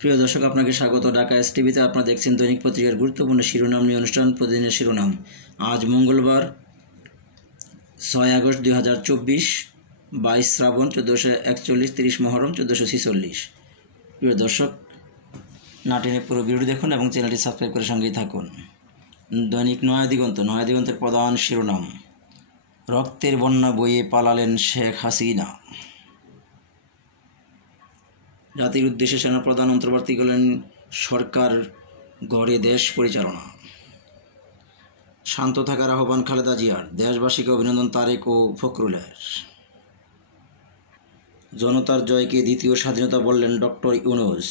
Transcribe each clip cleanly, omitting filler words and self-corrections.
প্রিয় দর্শক, আপনাকে স্বাগত ঢাকা এস টিভিতে। আপনারা দেখছেন দৈনিক পত্রিকার গুরুত্বপূর্ণ শিরোনাম নিয়ে অনুষ্ঠান প্রতিদিনের শিরোনাম। আজ মঙ্গলবার 6 আগস্ট 2024, 22 শ্রাবণ 1441, 30 মহরম 1446। প্রিয় দর্শক, না টেনে পুরো ভিডিও দেখুন এবং চ্যানেলটি সাবস্ক্রাইব করে সঙ্গেই থাকুন। দৈনিক নয়াদিগন্তের প্রধান শিরোনাম: রক্তের বন্যা বইয়ে পালালেন শেখ হাসিনা। জাতির উদ্দেশ্যে সেনাপ্রধান অন্তর্বর্তীকালীন সরকার গড়ে দেশ পরিচালনা। শান্ত থাকার আহ্বান খালেদা জিয়ার, দেশবাসীকে অভিনন্দন তারেক ও ফখরুলের। জনতার জয়কে দ্বিতীয় স্বাধীনতা বললেন ডক্টর ইউনূস।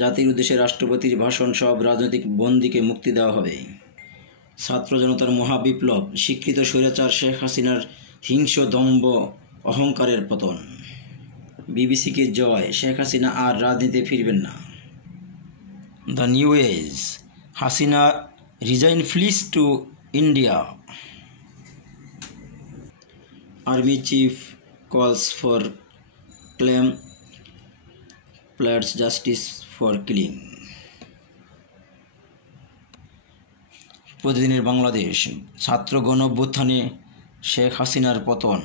জাতির উদ্দেশ্যে রাষ্ট্রপতির ভাষণ, সব রাজনৈতিক বন্দীকে মুক্তি দেওয়া হবে। ছাত্র জনতার মহাবিপ্লব, স্বীকৃত স্বৈরাচার শেখ হাসিনার হিংস্র দম্ভ অহংকারের পতন। বিবিসিকে জয়, শেখ হাসিনা আর রাজনীতিতে ফিরবেন না। The new age, Hasina resign flees to India. Army chief calls for calm, pledges justice for killing. প্রতিদিনের বাংলাদেশ, ছাত্র গণ অভ্যুত্থানে শেখ হাসিনার পতন।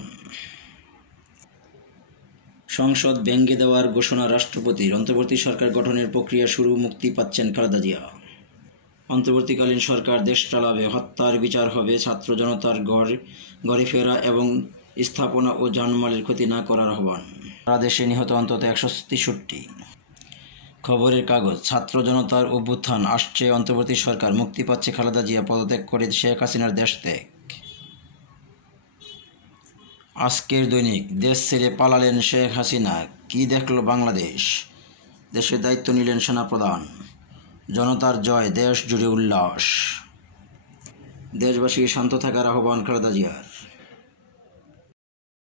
সংসদ ভেঙে দেওয়ার ঘোষণা রাষ্ট্রপতির, অন্তর্বর্তী সরকার গঠনের প্রক্রিয়া শুরু, মুক্তি পাচ্ছেন খালেদা জিয়া। অন্তর্বর্তীকালীন সরকার দেশ চালাবে, হত্যার বিচার হবে, ছাত্র জনতার ঘরে ফেরা এবং স্থাপনা ও জানমালের ক্ষতি না করার আহ্বান। সারা দেশে নিহত অন্তত 163। খবরের কাগজ, ছাত্র জনতার অভ্যুত্থান আসছে, অন্তর্বর্তী সরকার, মুক্তি পাচ্ছে খালেদা জিয়া, পদত্যাগ করে শেখ হাসিনার দেশ ত্যাগ। আজকের দৈনিক, দেশ ছেড়ে পালালেন শেখ হাসিনা, কি দেখল বাংলাদেশ, দেশের দায়িত্ব নিলেন সেনাপ্রধান। জনতার জয়, দেশ জুড়ে উল্লাস। দেশবাসীকে শান্ত থাকার আহ্বান খালেদা জিয়ার।